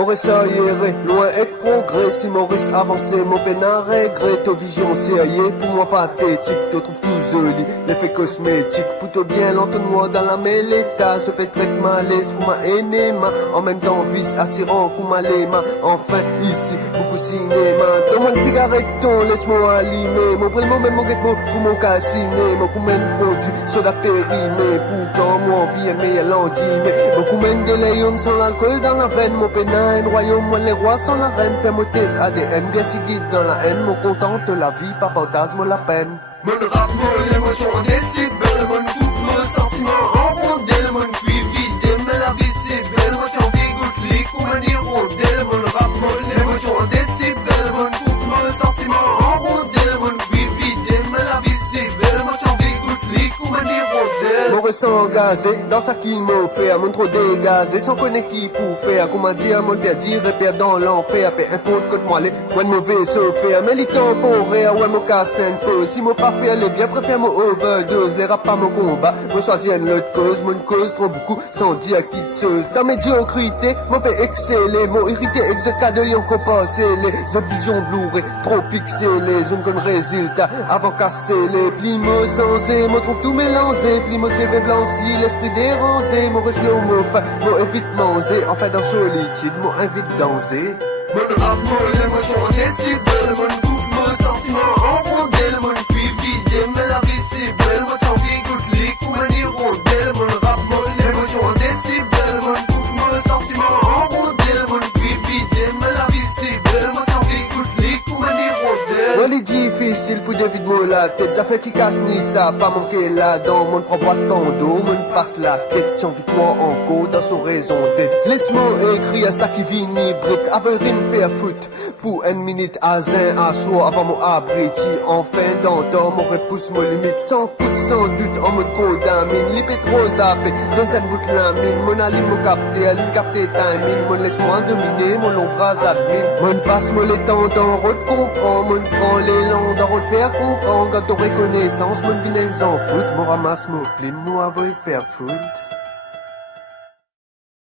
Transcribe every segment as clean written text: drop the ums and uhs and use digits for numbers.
Maurice arriéré, loin être progrès. Si Maurice avancé, mon peine à regret. Ta vision sérieux, pour moi pathétique. Te trouve tout joli, l'effet cosmétique. Plutôt bien l'entonnoir dans la mêlée-ta. Se fait très malaise, comme un énéma. En même temps, vice attirant, comme un léma. Enfin, ici, beaucoup cinéma. Donne-moi une cigarette, laisse-moi allumer. Mon prénom, même mon guette-mot, pour mon cassiné. Mon combien de produits, soda périmé. Pourtant, moi, envie aimer, elle en dîner. Mon combien de léum sans l'alcool dans la veine. Mon pénin, royaume, moi, les rois sont la reine. Fais mon test ADN, bien guide dans la haine. Mon contente la vie, pas fantasme la peine. Mon rap, mon émotion en décibels. Mon coupe, mon sentiment en rondelle. Mon cuit vide, mais la vie c'est belle. Moi, t'en vis, goûte, lit, comme un hirondelle. Mon rap, mon émotion en décibels. Mon coupe, mon sentiment en rondelle. Mon cuit vide, mais la vie c'est belle. Moi, t'en vis, goûte, lit, comme un hirondelle. Mon ressent gazé, dans ça qui m'a fait. Mon trop dégazé, sans connaître qui pour faire. Comment dire, mon père dire, père dans l'enfer. Père un compte contre moi, les moins de mauvais faire. Mais les temporaires, ouais, mon casse un peu. Si mon pas fait, les bien préfère mon overdose. Les rap pas mon combat, mon choisir l'autre cause. Mon cause trop beaucoup, sans dire qui sauce. Dans médiocrité, mon père excellé. Mon irrité, exocat de lion compensé. Les autres visions blu trop pixelées. Je ne connais résultat avant casser les plimo sensé. Mon trouve tout mélangé. Plimo CV blanchi, l'esprit dérangé. Mon reste l'homo, mon évite manger. Enfin dans solitude, mon invite danser. Mon rap, mon émotion en décibels. Mon goût, mon sentiment en rondelle. Mon cuit vide, mais la vie c'est belle. Moi t'en vis, goûte lit, comme un hirondelle. Mon rap, mon émotion en décibels. Mon goût, mon sentiment en rondelle. Mon cuit vide, mais la vie c'est belle. Moi t'en vis, goûte lit, comme un hirondelle. Moi les difficile pour David Mola. Tête ça fait qui casse ni ça. Pas manquer là dans mon propre ton dos. Mon passe la tête, j'en vis quoi encore dans son raison d'être. Laisse-moi écrire à ça qui vit ni brique. Avec rime faire foot. Pour une minute à zin à soir avant mon abriti. Enfin d'entendre mon repousse mon limite. Sans foot, sans doute en mode codamine. L'épée trop zappé, donne cette bout la mine. Mon aline me capté, aline capté timing. Mon laisse-moi dominer, mon long bras admine. Mon passe moi les temps dans route comprend. Mon prend l'élan dans route faire comprendre. Quand ton reconnaissance, mon vilaine s'en fout. Mon ramasse mon plim, moi avoue faire foot.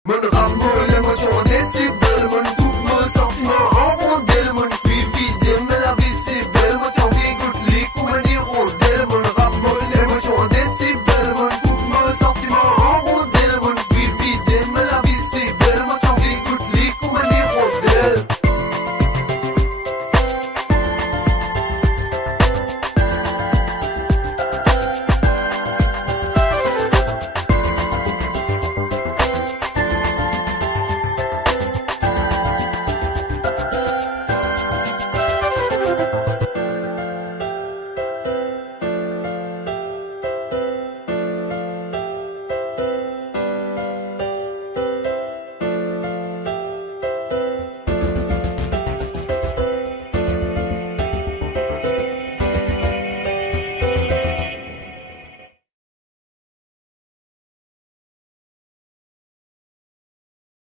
Mon rap, mon émotion en décibels. Mon goût, mon sentiment